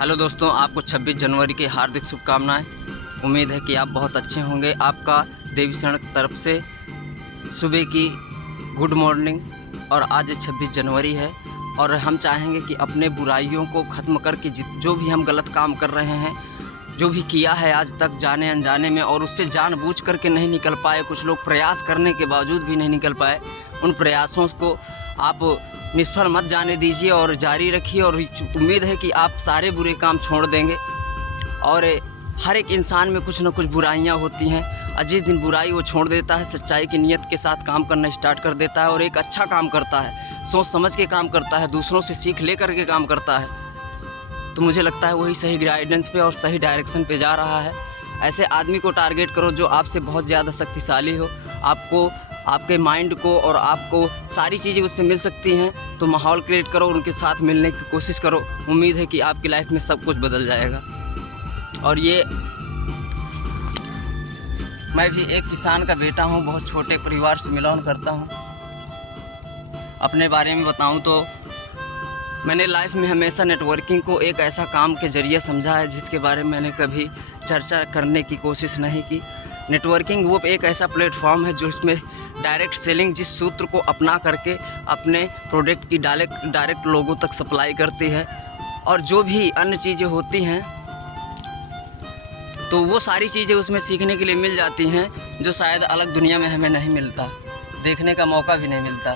Hello दोस्तों, आपको 26 जनवरी की हार्दिक शुभकामनाएं। उम्मीद है कि आप बहुत अच्छे होंगे। आपका देवी शरण की तरफ से सुबह की गुड मॉर्निंग। और आज 26 जनवरी है और हम चाहेंगे कि अपने बुराइयों को ख़त्म करके जो भी हम गलत काम कर रहे हैं, जो भी किया है आज तक जाने अनजाने में और उससे जानबूझ करके नहीं निकल पाए, कुछ लोग प्रयास करने के बावजूद भी नहीं निकल पाए, उन प्रयासों को आप निष्फल मत जाने दीजिए और जारी रखिए। और उम्मीद है कि आप सारे बुरे काम छोड़ देंगे। और हर एक इंसान में कुछ न कुछ बुराइयां होती हैं और जिस दिन बुराई वो छोड़ देता है, सच्चाई की नीयत के साथ काम करना स्टार्ट कर देता है और एक अच्छा काम करता है, सोच समझ के काम करता है, दूसरों से सीख ले करके काम करता है, तो मुझे लगता है वही सही गाइडेंस पे और सही डायरेक्शन पे जा रहा है। ऐसे आदमी को टारगेट करो जो आपसे बहुत ज़्यादा शक्तिशाली हो, आपको आपके माइंड को और आपको सारी चीज़ें उससे मिल सकती हैं, तो माहौल क्रिएट करो, उनके साथ मिलने की कोशिश करो। उम्मीद है कि आपकी लाइफ में सब कुछ बदल जाएगा। और ये मैं भी एक किसान का बेटा हूँ, बहुत छोटे परिवार से बिलोंग करता हूँ। अपने बारे में बताऊँ तो मैंने लाइफ में हमेशा नेटवर्किंग को एक ऐसा काम के ज़रिए समझा है जिसके बारे में मैंने कभी चर्चा करने की कोशिश नहीं की। नेटवर्किंग वो एक ऐसा प्लेटफॉर्म है जो इसमें डायरेक्ट सेलिंग जिस सूत्र को अपना करके अपने प्रोडक्ट की डायरेक्ट लोगों तक सप्लाई करती है। और जो भी अन्य चीज़ें होती हैं तो वो सारी चीज़ें उसमें सीखने के लिए मिल जाती हैं जो शायद अलग दुनिया में हमें नहीं मिलता, देखने का मौका भी नहीं मिलता।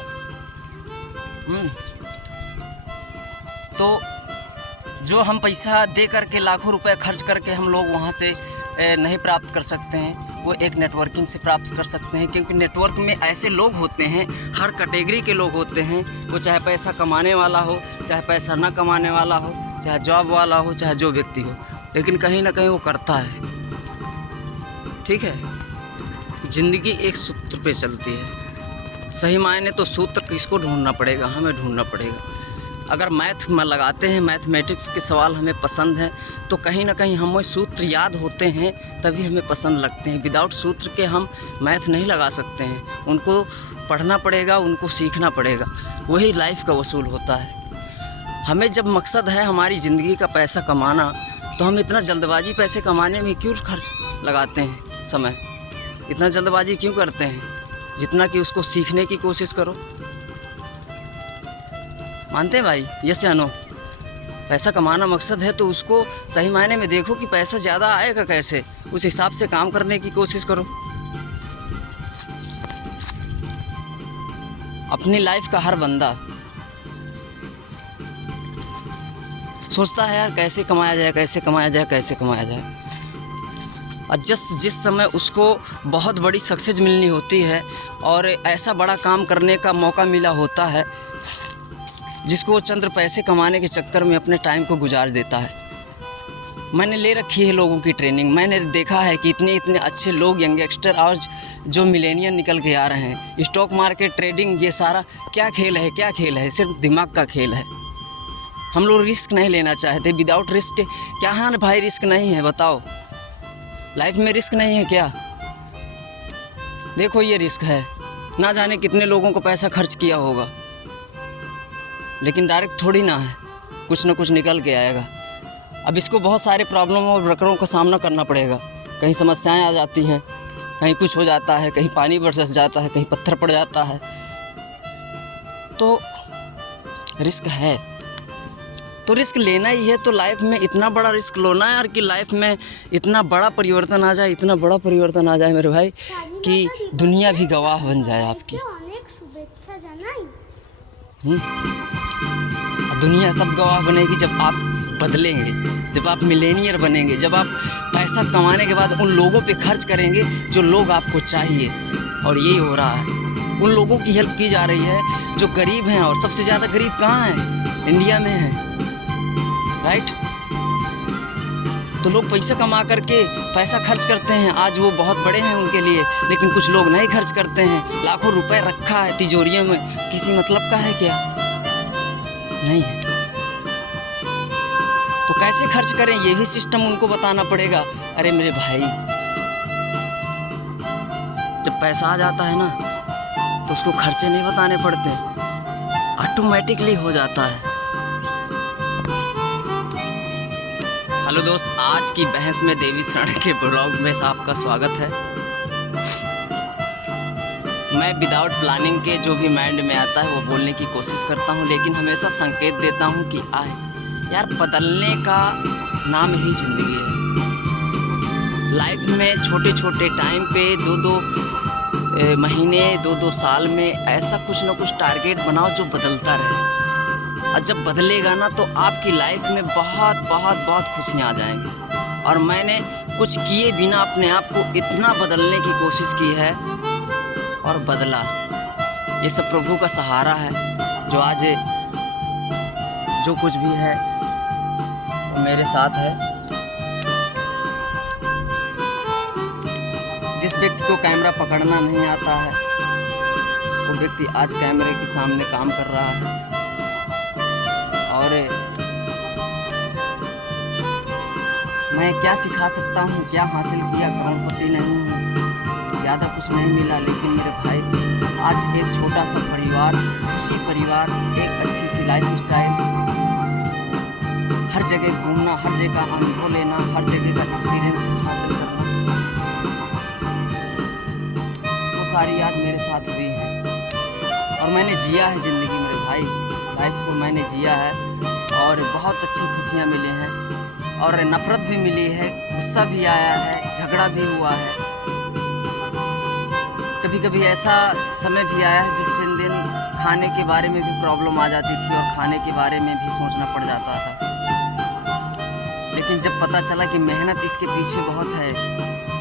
तो जो हम पैसा दे करके लाखों रुपए खर्च करके हम लोग वहाँ से नहीं प्राप्त कर सकते हैं, वो एक नेटवर्किंग से प्राप्त कर सकते हैं। क्योंकि नेटवर्क में ऐसे लोग होते हैं, हर कैटेगरी के लोग होते हैं, वो चाहे पैसा कमाने वाला हो, चाहे पैसा ना कमाने वाला हो, चाहे जॉब वाला हो, चाहे जो व्यक्ति हो, लेकिन कहीं ना कहीं वो करता है। ठीक है, ज़िंदगी एक सूत्र पे चलती है। सही मायने तो सूत्र किसको ढूंढना पड़ेगा, हमें ढूंढना पड़ेगा। अगर मैथ में लगाते हैं, मैथमेटिक्स के सवाल हमें पसंद हैं, तो कहीं ना कहीं हमें सूत्र याद होते हैं तभी हमें पसंद लगते हैं। विदाउट सूत्र के हम मैथ नहीं लगा सकते हैं, उनको पढ़ना पड़ेगा, उनको सीखना पड़ेगा, वही लाइफ का वसूल होता है। हमें जब मकसद है हमारी ज़िंदगी का पैसा कमाना, तो हम इतना जल्दबाजी पैसे कमाने में क्यों खर्च लगाते हैं समय, इतना जल्दबाजी क्यों करते हैं, जितना कि उसको सीखने की कोशिश करो। मानते हैं भाई, यस या नो? पैसा कमाना मकसद है तो उसको सही मायने में देखो कि पैसा ज़्यादा आएगा कैसे, उस हिसाब से काम करने की कोशिश करो। अपनी लाइफ का हर बंदा सोचता है यार कैसे कमाया जाए, कैसे कमाया जाए, कैसे कमाया जाए। और जिस समय उसको बहुत बड़ी सक्सेस मिलनी होती है और ऐसा बड़ा काम करने का मौका मिला होता है जिसको वो चंद्र पैसे कमाने के चक्कर में अपने टाइम को गुजार देता है। मैंने ले रखी है लोगों की ट्रेनिंग, मैंने देखा है कि इतने इतने अच्छे लोग, यंगस्टर और जो मिलेनियन निकल के आ रहे हैं। स्टॉक मार्केट, ट्रेडिंग, ये सारा क्या खेल है, क्या खेल है, सिर्फ दिमाग का खेल है। हम लोग रिस्क नहीं लेना चाहते। विदाउट रिस्क क्या? हाँ भाई, रिस्क नहीं है, बताओ लाइफ में रिस्क नहीं है क्या? देखो ये रिस्क है, ना जाने कितने लोगों को पैसा खर्च किया होगा, लेकिन डायरेक्ट थोड़ी ना है, कुछ ना कुछ निकल के आएगा। अब इसको बहुत सारे प्रॉब्लम और ब्रेकरों का सामना करना पड़ेगा। कहीं समस्याएं आ जाती हैं, कहीं कुछ हो जाता है, कहीं पानी बरस जाता है, कहीं पत्थर पड़ जाता है, तो रिस्क है। तो रिस्क लेना ही है। तो लाइफ में इतना बड़ा रिस्क लेना है यार कि लाइफ में इतना बड़ा परिवर्तन आ जाए, इतना बड़ा परिवर्तन आ जाए मेरे भाई, कि दुनिया भी गवाह बन जाए आपकी। दुनिया तब गवाह बनेगी जब आप बदलेंगे, जब आप मिलेनियर बनेंगे, जब आप पैसा कमाने के बाद उन लोगों पे खर्च करेंगे जो लोग आपको चाहिए। और यही हो रहा है, उन लोगों की हेल्प की जा रही है जो गरीब हैं। और सबसे ज़्यादा गरीब कहाँ हैं? इंडिया में हैं, राइट? तो लोग पैसा कमा करके पैसा खर्च करते हैं, आज वो बहुत बड़े हैं उनके लिए, लेकिन कुछ लोग नहीं खर्च करते हैं। लाखों रुपए रखा है तिजोरियों में, किसी मतलब का है क्या? नहीं है। तो कैसे खर्च करें ये भी सिस्टम उनको बताना पड़ेगा। अरे मेरे भाई, जब पैसा आ जाता है ना तो उसको खर्चे नहीं बताने पड़ते, ऑटोमेटिकली हो जाता है। हेलो दोस्त, आज की बहस में देवी शरण के ब्लॉग में आपका स्वागत है। मैं विदाउट प्लानिंग के जो भी माइंड में आता है वो बोलने की कोशिश करता हूँ, लेकिन हमेशा संकेत देता हूँ कि आए यार, बदलने का नाम ही ज़िंदगी है। लाइफ में छोटे छोटे टाइम पे दो महीने 2-2 साल में ऐसा कुछ ना कुछ टारगेट बनाओ जो बदलता रहे, और जब बदलेगा ना तो आपकी लाइफ में बहुत बहुत बहुत खुशियाँ आ जाएंगी। और मैंने कुछ किए बिना अपने आप को इतना बदलने की कोशिश की है और बदला। ये सब प्रभु का सहारा है। जो आज जो कुछ भी है वो मेरे साथ है। जिस व्यक्ति को कैमरा पकड़ना नहीं आता है वो व्यक्ति आज कैमरे के सामने काम कर रहा है। और मैं क्या सिखा सकता हूँ, क्या हासिल किया, करोड़पति नहीं हूँ, ज़्यादा कुछ नहीं मिला, लेकिन मेरे भाई आज एक छोटा सा परिवार, खुशी परिवार, एक अच्छी सी लाइफ स्टाइल, हर जगह घूमना, हर जगह का अनुभव लेना, हर जगह का एक्सपीरियंस हासिल करना, वो सारी याद मेरे साथ हुई है। और मैंने जिया है ज़िंदगी मेरे भाई, लाइफ को मैंने जिया है और बहुत अच्छी खुशियाँ मिली हैं और नफ़रत भी मिली है, गुस्सा भी आया है, झगड़ा भी हुआ है। कभी कभी ऐसा समय भी आया है जिस दिन खाने के बारे में भी प्रॉब्लम आ जाती थी और खाने के बारे में भी सोचना पड़ जाता था। लेकिन जब पता चला कि मेहनत इसके पीछे बहुत है,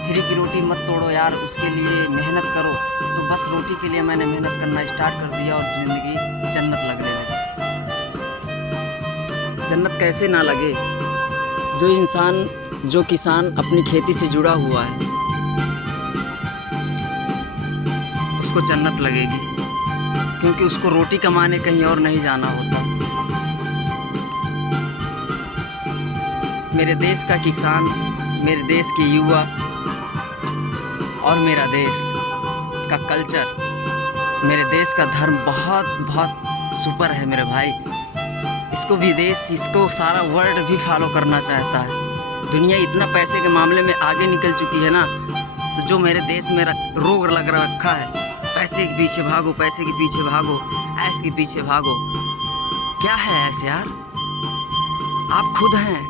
फ्री की रोटी मत तोड़ो यार, उसके लिए मेहनत करो, तो बस रोटी के लिए मैंने मेहनत करना स्टार्ट कर दिया और ज़िंदगी जन्नत लगने लगी। जन्नत कैसे ना लगे? जो किसान अपनी खेती से जुड़ा हुआ है उसको जन्नत लगेगी, क्योंकि उसको रोटी कमाने कहीं और नहीं जाना होता। मेरे देश का किसान, मेरे देश के युवा और मेरा देश का कल्चर, मेरे देश का धर्म बहुत बहुत सुपर है मेरे भाई। इसको विदेश, इसको सारा वर्ल्ड भी फॉलो करना चाहता है। दुनिया इतना पैसे के मामले में आगे निकल चुकी है ना, तो जो मेरे देश में रोग लग रखा है, पैसे के पीछे भागो, पैसे के पीछे भागो, ऐस के पीछे भागो, क्या है ऐसे यार? आप खुद हैं,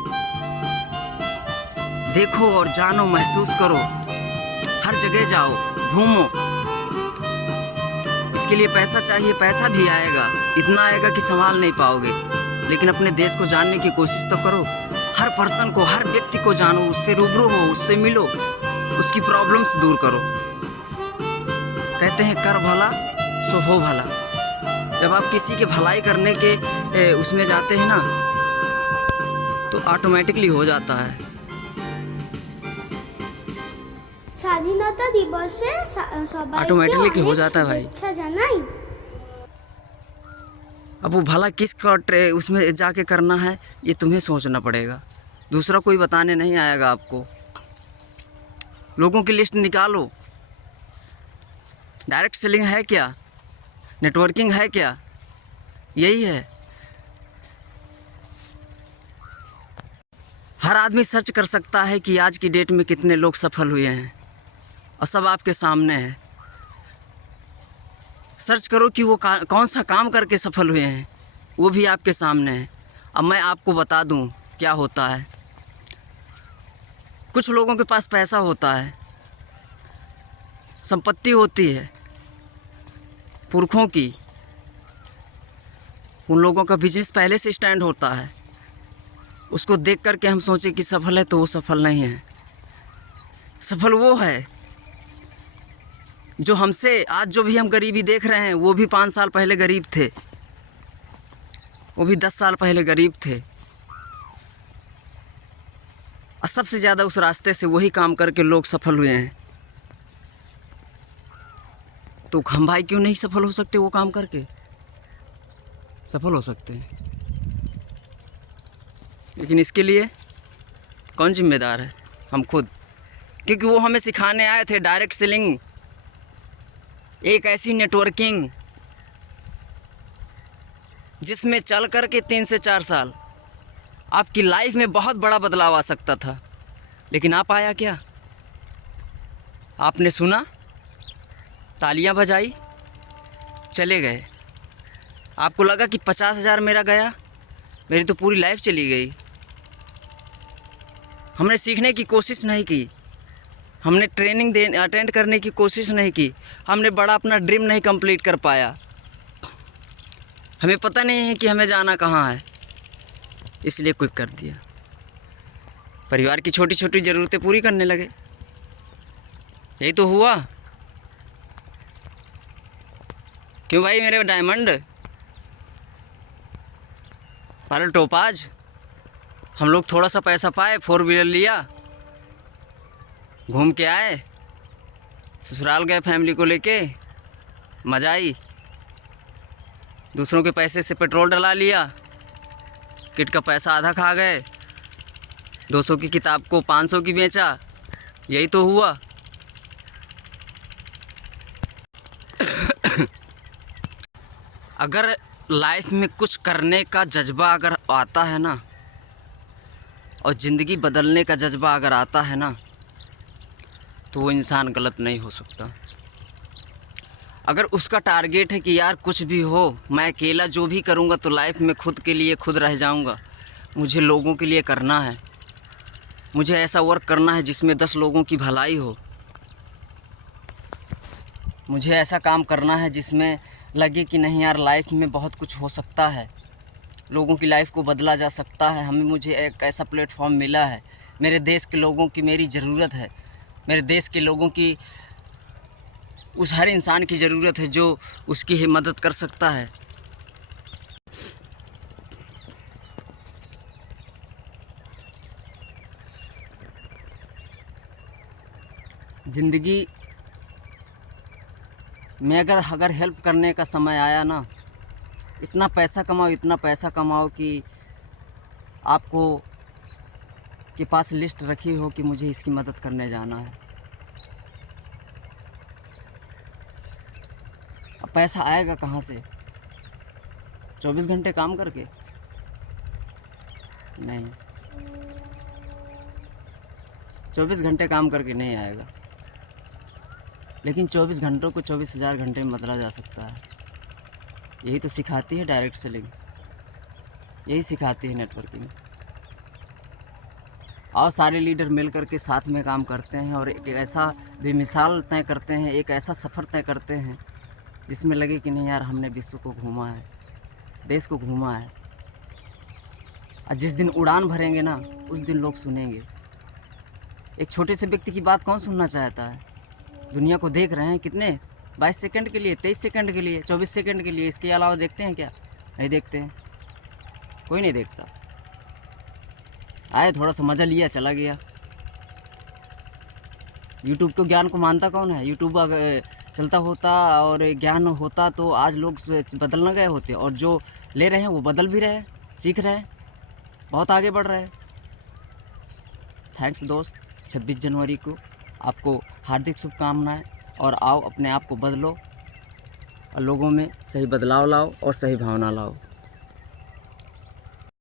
देखो और जानो, महसूस करो, हर जगह जाओ, घूमो। इसके लिए पैसा चाहिए, पैसा भी आएगा, इतना आएगा कि संभाल नहीं पाओगे, लेकिन अपने देश को जानने की कोशिश तो करो। हर पर्सन को, हर व्यक्ति को जानो, उससे रूबरू हो, उससे मिलो, उसकी प्रॉब्लम्स दूर करो। कहते हैं कर भला सो हो भला। जब आप किसी के भलाई करने के उसमें जाते हैं ना, तो ऑटोमेटिकली हो जाता है। স্বাধীনতা দিবসে ऑटोमेटिकली हो जाता है भाई। अच्छा জানাই। अब वो भला किस उसमें जाके करना है ये तुम्हें सोचना पड़ेगा, दूसरा कोई बताने नहीं आएगा आपको। लोगों की लिस्ट निकालो। डायरेक्ट सेलिंग है क्या? नेटवर्किंग है क्या? यही है। हर आदमी सर्च कर सकता है कि आज की डेट में कितने लोग सफल हुए हैं, और सब आपके सामने है। सर्च करो कि वो कौन सा काम करके सफल हुए हैं, वो भी आपके सामने है। अब मैं आपको बता दूं क्या होता है। कुछ लोगों के पास पैसा होता है, संपत्ति होती है पुरखों की, उन लोगों का बिजनेस पहले से स्टैंड होता है। उसको देख कर के हम सोचे कि सफल है, तो वो सफल नहीं है। सफल वो है जो हमसे, आज जो भी हम गरीबी देख रहे हैं, वो भी 5 साल पहले गरीब थे, वो भी 10 साल पहले गरीब थे, और सबसे ज़्यादा उस रास्ते से वही काम करके लोग सफल हुए हैं। तो हम भाई क्यों नहीं सफल हो सकते? वो काम करके सफल हो सकते हैं, लेकिन इसके लिए कौन जिम्मेदार है? हम खुद, क्योंकि वो हमें सिखाने आए थे डायरेक्ट सेलिंग, एक ऐसी नेटवर्किंग जिसमें चल कर के 3 से 4 साल आपकी लाइफ में बहुत बड़ा बदलाव आ सकता था, लेकिन आप आया क्या? आपने सुना, तालियां बजाई, चले गए। आपको लगा कि 50,000 मेरा गया, मेरी तो पूरी लाइफ चली गई। हमने सीखने की कोशिश नहीं की, हमने ट्रेनिंग अटेंड करने की कोशिश नहीं की, हमने बड़ा अपना ड्रीम नहीं कंप्लीट कर पाया। हमें पता नहीं है कि हमें जाना कहाँ है, इसलिए क्विट कर दिया। परिवार की छोटी छोटी ज़रूरतें पूरी करने लगे। यही तो हुआ। क्यों भाई मेरे डायमंड, पारल टोपाज, हम लोग थोड़ा सा पैसा पाए, 4 व्हीलर लिया, घूम के आए, ससुराल गए फैमिली को लेके, मज़ा आई। दूसरों के पैसे से पेट्रोल डला लिया, किट का पैसा आधा खा गए, 200 की किताब को 500 की बेचा। यही तो हुआ। अगर लाइफ में कुछ करने का जज्बा अगर आता है ना, और ज़िंदगी बदलने का जज्बा अगर आता है ना, तो वो इंसान गलत नहीं हो सकता। अगर उसका टारगेट है कि यार कुछ भी हो, मैं अकेला जो भी करूँगा तो लाइफ में खुद के लिए खुद रह जाऊँगा, मुझे लोगों के लिए करना है, मुझे ऐसा वर्क करना है जिसमें 10 लोगों की भलाई हो, मुझे ऐसा काम करना है जिसमें लगे कि नहीं यार लाइफ में बहुत कुछ हो सकता है, लोगों की लाइफ को बदला जा सकता है। मुझे एक ऐसा प्लेटफॉर्म मिला है, मेरे देश के लोगों की मेरी ज़रूरत है, मेरे देश के लोगों की, उस हर इंसान की ज़रूरत है जो उसकी ही मदद कर सकता है। ज़िंदगी में अगर हेल्प करने का समय आया ना, इतना पैसा कमाओ, इतना पैसा कमाओ कि आपको के पास लिस्ट रखी हो कि मुझे इसकी मदद करने जाना है। अब पैसा आएगा कहाँ से? 24 घंटे काम करके? नहीं, 24 घंटे काम करके नहीं आएगा, लेकिन 24 घंटों को 24,000 घंटे में बदला जा सकता है। यही तो सिखाती है डायरेक्ट सेलिंग, यही सिखाती है नेटवर्किंग। और सारे लीडर मिल कर के साथ में काम करते हैं और एक ऐसा बेमिसाल तय करते हैं, एक ऐसा सफ़र तय करते हैं जिसमें लगे कि नहीं यार हमने विश्व को घूमा है, देश को घूमा है। और जिस दिन उड़ान भरेंगे ना, उस दिन लोग सुनेंगे। एक छोटे से व्यक्ति की बात कौन सुनना चाहता है? दुनिया को देख रहे हैं कितने, 22 सेकंड के लिए, 23 सेकंड के लिए, 24 सेकंड के लिए, इसके अलावा देखते हैं क्या? नहीं देखते हैं, कोई नहीं देखता। आए, थोड़ा सा मज़ा लिया, चला गया। यूट्यूब को ज्ञान को मानता कौन है? यूट्यूब अगर चलता होता और ज्ञान होता तो आज लोग बदल न गए होते, और जो ले रहे हैं वो बदल भी रहे हैं, सीख रहे हैं, बहुत आगे बढ़ रहे हैं। थैंक्स दोस्त, 26 जनवरी को आपको हार्दिक शुभकामनाएं, और आओ अपने आप को बदलो और लोगों में सही बदलाव लाओ और सही भावना लाओ।